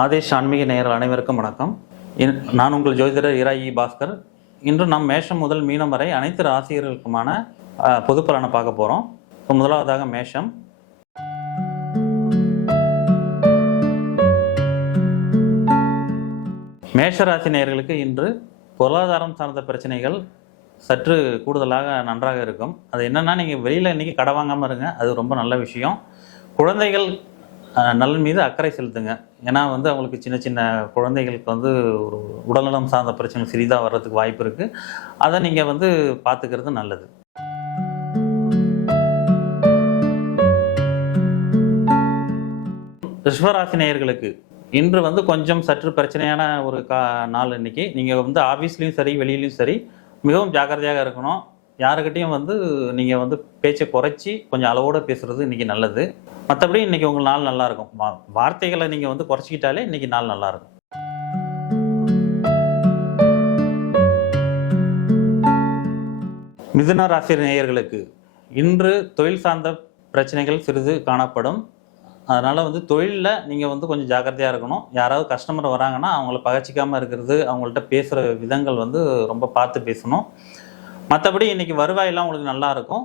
ஆதேஷ் ஆன்மீக நேயர்கள் அனைவருக்கும் வணக்கம். நான் உங்கள் ஜோதிடர் இராயி பாஸ்கர். இன்று நாம் மேஷம் முதல் மீனம் வரை அனைத்து ராசியர்களுக்குமான பொது பலனை பார்க்க போகிறோம் முதலாவதாக மேஷம். மேஷ ராசி நேயர்களுக்கு இன்று பொருளாதாரம் சார்ந்த பிரச்சனைகள் சற்று கூடுதலாக நன்றாக இருக்கும். அது என்னன்னா நீங்கள் வெளியில் இன்றைக்கி கடை வாங்காமல் இருங்க. அது ரொம்ப நல்ல விஷயம். குழந்தைகள் நலன் மீது அக்கறை செலுத்துங்க. ஏன்னா வந்து அவங்களுக்கு சின்ன சின்ன குழந்தைகளுக்கு வந்து ஒரு உடல்நலம் சார்ந்த பிரச்சனை சிறிதாக வர்றதுக்கு வாய்ப்பு இருக்குது அதை நீங்கள் வந்து பார்த்துக்கிறது நல்லது. ரிஷ்வராசி நேயர்களுக்கு இன்று வந்து கொஞ்சம் சற்று பிரச்சனையான ஒரு கா நாள் இன்னைக்கு. நீங்கள் வந்து ஆஃபீஸ்லேயும் சரி வெளியிலையும் சரி மிகவும் ஜாக்கிரதையாக இருக்கணும். யாருக்கிட்டையும் வந்து நீங்கள் வந்து பேச்சை குறைச்சி கொஞ்சம் அளவோடு பேசுறது இன்னைக்கு நல்லது. மற்றபடி இன்னைக்கு உங்கள் நாள் நல்லா இருக்கும். வா- வார்த்தைகளை நீங்கள் வந்து குறைச்சிக்கிட்டாலே இன்னைக்கு நாள் நல்லா இருக்கும். மிதுன ராசி நேயர்களுக்கு இன்று தொழில் சார்ந்த பிரச்சனைகள் சிறிது காணப்படும். அதனால் வந்து தொழிலில் நீங்கள் வந்து கொஞ்சம் ஜாக்கிரதையாக இருக்கணும். யாராவது கஸ்டமர் வராங்கன்னா அவங்கள பகச்சிக்காமல் இருக்கிறது அவங்கள்ட்ட பேசுகிற விதங்கள் வந்து ரொம்ப பார்த்து பேசணும். மற்றபடி இன்றைக்கி வருவாயெல்லாம் உங்களுக்கு நல்லா இருக்கும்.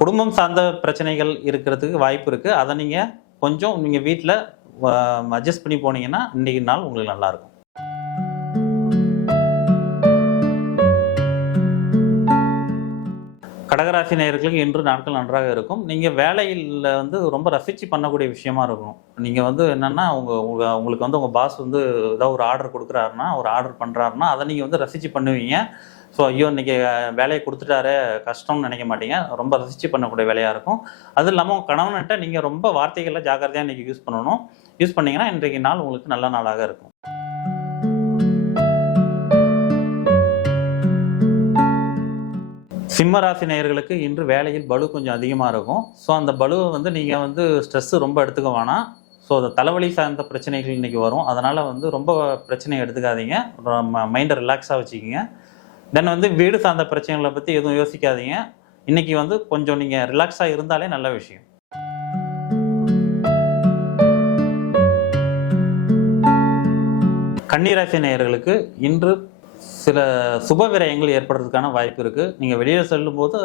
குடும்பம் சார்ந்த பிரச்சனைகள் இருக்கிறதுக்கு வாய்ப்பு இருக்குது அதை நீங்கள் கொஞ்சம் நீங்கள் வீட்டில் அட்ஜஸ்ட் பண்ணி போனீங்கன்னா இன்றைக்கி நாள் உங்களுக்கு நல்லாயிருக்கும் இருக்கும் நேயர்களுக்கு இன்று நாட்கள் நன்றாக இருக்கும். நீங்கள் வேலையில் வந்து ரொம்ப ரசித்து பண்ணக்கூடிய விஷயமா இருக்கும். நீங்கள் வந்து என்னென்னா உங்கள் உங்களுக்கு வந்து உங்கள் பாஸ் வந்து ஏதாவது ஒரு ஆர்டர் கொடுக்குறாருன்னா ஒரு ஆர்டர் பண்ணுறாருன்னா அதை நீங்கள் வந்து ரசித்து பண்ணுவீங்க. ஸோ ஐயோ இன்றைக்கி வேலையை கொடுத்துட்டாரு கஷ்டம்னு நினைக்க மாட்டீங்க. ரொம்ப ரசித்து பண்ணக்கூடிய வேலையாக இருக்கும். அது இல்லாமல் உங்கள் கணவன்கிட்ட நீங்கள் ரொம்ப வார்த்தைகளை ஜாக்கிரதையாக இன்றைக்கி யூஸ் பண்ணணும். யூஸ் பண்ணிங்கன்னா இன்றைக்கு நாள் உங்களுக்கு நல்ல நாளாக இருக்கும். சிம்ம ராசி நேயர்களுக்கு இன்று வேலையில் பலு கொஞ்சம் அதிகமாக இருக்கும். ஸோ அந்த பலுவை வந்து நீங்கள் வந்து ஸ்ட்ரெஸ்ஸு ரொம்ப எடுத்துக்க வேணாம். ஸோ அந்த தலைவலி சார்ந்த பிரச்சனைகள் இன்றைக்கி வரும். அதனால் வந்து ரொம்ப பிரச்சனையை எடுத்துக்காதீங்க. மைண்டை ரிலாக்ஸாக வச்சுக்கிங்க. தென் வந்து வீடு சார்ந்த பிரச்சனைகளை பற்றி எதுவும் யோசிக்காதீங்க. இன்றைக்கி வந்து கொஞ்சம் நீங்கள் ரிலாக்ஸாக இருந்தாலே நல்ல விஷயம். கன்னிராசி நேயர்களுக்கு இன்று சில சுப விரயங்கள் ஏற்படுறதுக்கான வாய்ப்பு இருக்குது நீங்கள் வெளியில் செல்லும்போது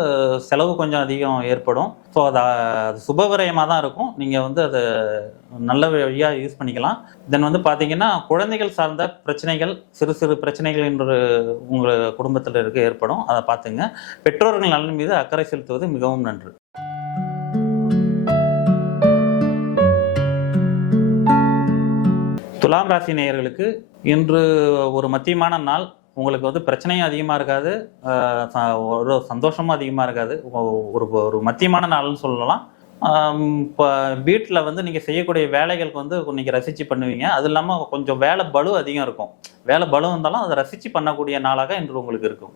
செலவு கொஞ்சம் அதிகம் ஏற்படும். ஸோ அது அது சுப விரயமாக தான் இருக்கும். நீங்கள் வந்து அதை நல்ல வழியாக யூஸ் பண்ணிக்கலாம். தென் வந்து பார்த்தீங்கன்னா குழந்தைகள் சார்ந்த பிரச்சனைகள் சிறு சிறு பிரச்சனைகள் என்று உங்கள் குடும்பத்தில் இருக்க ஏற்படும். அதை பார்த்துங்க பெற்றோர்கள் நலன் மீது அக்கறை செலுத்துவது மிகவும் நன்று. துலாம் ராசி நேயர்களுக்கு இன்று ஒரு மத்தியமான நாள். உங்களுக்கு வந்து பிரச்சனையும் அதிகமாக இருக்காது ஒரு சந்தோஷமும் அதிகமாக இருக்காது. ஒரு ஒரு மத்தியமான நாள்னு சொல்லலாம். இப்போ வீட்டில் வந்து நீங்கள் செய்யக்கூடிய வேலைகளுக்கு வந்து நீங்கள் ரசித்து பண்ணுவீங்க. அது இல்லாமல் கொஞ்சம் வேலை பளு அதிகம் இருக்கும். வேலை பளு இருந்தாலும் அதை ரசித்து பண்ணக்கூடிய நாளாக இன்று உங்களுக்கு இருக்கும்.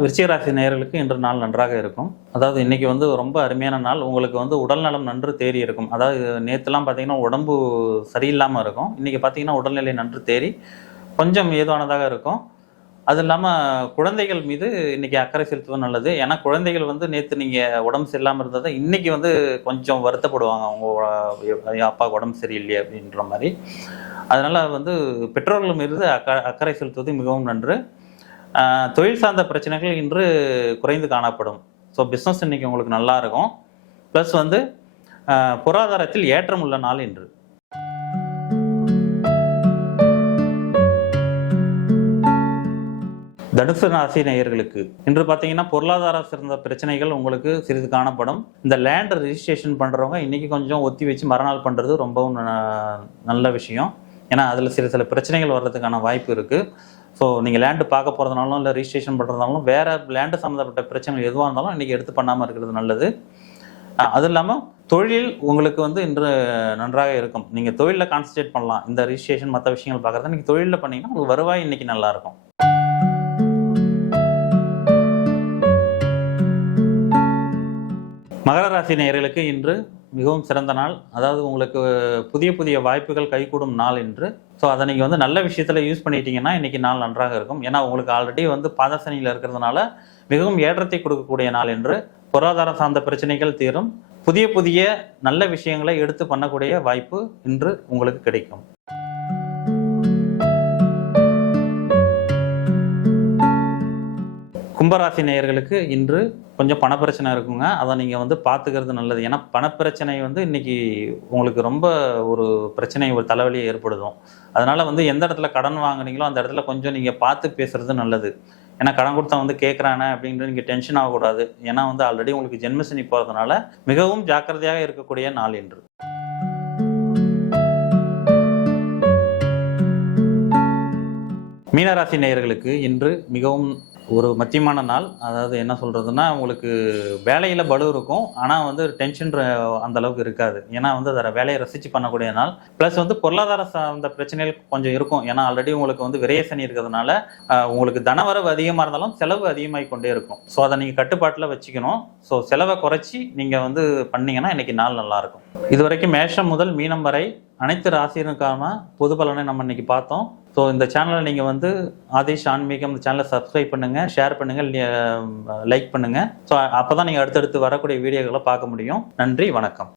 விருச்சிகராசி நேர்களுக்கு இன்று நாள் நன்றாக இருக்கும். அதாவது இன்றைக்கி வந்து ரொம்ப அருமையான நாள். உங்களுக்கு வந்து உடல்நலம் நன்று தேறி இருக்கும். அதாவது நேற்றுலாம் பார்த்தீங்கன்னா உடம்பு சரியில்லாமல் இருக்கும். இன்றைக்கி பார்த்தீங்கன்னா உடல்நிலை நன்று தேறி கொஞ்சம் ஏதுவானதாக இருக்கும். அது இல்லாமல் குழந்தைகள் மீது இன்றைக்கி அக்கறை செலுத்துவது நல்லது. ஏன்னா குழந்தைகள் வந்து நேற்று நீங்கள் உடம்பு சரியில்லாமல் இருந்ததை இன்றைக்கி வந்து கொஞ்சம் வருத்தப்படுவாங்க. அவங்க அப்பா அப்பாவுக்கு உடம்பு சரியில்லையே அப்படின்ற மாதிரி. அதனால் வந்து பெற்றோர்கள் மீது அக்க அக்கறை செலுத்துவது மிகவும் நன்று. தொழில் சார்ந்த பிரச்சனைகள் இன்று குறைந்து காணப்படும். ஸோ பிஸ்னஸ் இன்னைக்கு உங்களுக்கு நல்லா இருக்கும். ப்ளஸ் வந்து பொருளாதாரத்தில் ஏற்றம் உள்ள நாள் இன்று. தனுசு ராசி நேயர்களுக்கு இன்று பார்த்தீங்கன்னா பொருளாதார சிறந்த பிரச்சனைகள் உங்களுக்கு சிறிது காணப்படும். இந்த லேண்ட் ரிஜிஸ்ட்ரேஷன் பண்ணுறவங்க இன்றைக்கி கொஞ்சம் ஒத்தி வச்சு மறுநாள் பண்ணுறது ரொம்பவும் ந- நல்ல விஷயம். ஏன்னா அதில் சில சில பிரச்சனைகள் வர்றதுக்கான வாய்ப்பு இருக்குது ஸோ நீங்கள் லேண்டு பார்க்க போகிறதுனாலும் இல்லை ரிஜிஸ்ட்ரேஷன் பண்ணுறதுனாலும் வேறு லேண்டு சம்மந்தப்பட்ட பிரச்சனைகள் எதுவாக இருந்தாலும் இன்றைக்கி எடுத்து பண்ணாமல் இருக்கிறது நல்லது. அது இல்லாமல் தொழில் உங்களுக்கு வந்து இன்று நன்றாக இருக்கும். நீங்கள் தொழிலில் கான்சன்ட்ரேட் பண்ணலாம். இந்த ரிஜிஸ்ட்ரேஷன் மற்ற விஷயங்கள் பார்க்குறது நீங்கள் தொழிலில் பண்ணிங்கன்னா உங்களுக்கு வருவாய் இன்றைக்கி நல்லா இருக்கும். மகர ராசி நேயர்களுக்கு இன்று மிகவும் சிறந்த நாள். அதாவது உங்களுக்கு புதிய புதிய வாய்ப்புகள் கைகூடும் நாள் என்று. ஸோ அதை நீங்கள் வந்து நல்ல விஷயத்தில் யூஸ் பண்ணிட்டீங்கன்னா இன்றைக்கி நாள் நன்றாக இருக்கும். ஏன்னா உங்களுக்கு ஆல்ரெடி வந்து பாதசனியில் இருக்கிறதுனால மிகவும் ஏற்றத்தை கொடுக்கக்கூடிய நாள் என்று பொருளாதாரம் சார்ந்த பிரச்சனைகள் தீரும். புதிய புதிய நல்ல விஷயங்களை எடுத்து பண்ணக்கூடிய வாய்ப்பு இன்று உங்களுக்கு கிடைக்கும். கும்பராசி நேயர்களுக்கு இன்று கொஞ்சம் பணப்பிரச்சனை இருக்குங்க. அதை நீங்கள் வந்து பார்த்துக்கிறது நல்லது. ஏன்னா பணப்பிரச்சனை வந்து இன்னைக்கு உங்களுக்கு ரொம்ப ஒரு பிரச்சனை ஒரு தலைவலியை ஏற்படுதும் அதனால் வந்து எந்த இடத்துல கடன் வாங்குனீங்களோ அந்த இடத்துல கொஞ்சம் நீங்கள் பார்த்து பேசுறது நல்லது. ஏன்னா கடன் கொடுத்தா வந்து கேட்குறானே அப்படின்ட்டு நீங்கள் டென்ஷன் ஆகக்கூடாது. ஏன்னா வந்து ஆல்ரெடி உங்களுக்கு ஜென்மசனி போகிறதுனால மிகவும் ஜாக்கிரதையாக இருக்கக்கூடிய நாள் என்று மீனராசி நேயர்களுக்கு இன்று மிகவும் ஒரு மத்தியமான நாள் அதாவது என்ன சொல்கிறதுனா உங்களுக்கு வேலையில் பலு இருக்கும் ஆனால் வந்து டென்ஷன் அந்த அளவுக்கு இருக்காது. ஏன்னா வந்து அதை வேலையை ரசித்து பண்ணக்கூடிய நாள். ப்ளஸ் வந்து பொருளாதார சார்ந்த பிரச்சனைகள் கொஞ்சம் இருக்கும். ஏன்னா ஆல்ரெடி உங்களுக்கு வந்து விரயசனி இருக்கிறதுனால உங்களுக்கு தனவரவு அதிகமாக இருந்தாலும் செலவு அதிகமாகி கொண்டே இருக்கும். ஸோ அதை நீங்கள் கட்டுப்பாட்டில் வச்சுக்கணும். ஸோ செலவை குறைச்சி நீங்கள் வந்து பண்ணீங்கன்னா இன்னைக்கு நாள் நல்லாயிருக்கும் இது வரைக்கும் மேஷம் முதல் மீனம் வரை அனைத்து ராசியினருக்கான பொது பலனை நம்ம இன்னைக்கு பார்த்தோம். ஸோ இந்த சேனலை நீங்கள் வந்து ஆதேஷ் ஆன்மீகம் இந்த சேனலை சப்ஸ்கிரைப் பண்ணுங்கள் ஷேர் பண்ணுங்கள் லைக் பண்ணுங்கள் ஸோ அப்போ தான் நீங்கள் அடுத்தடுத்து வரக்கூடிய வீடியோக்களை பார்க்க முடியும். நன்றி வணக்கம்.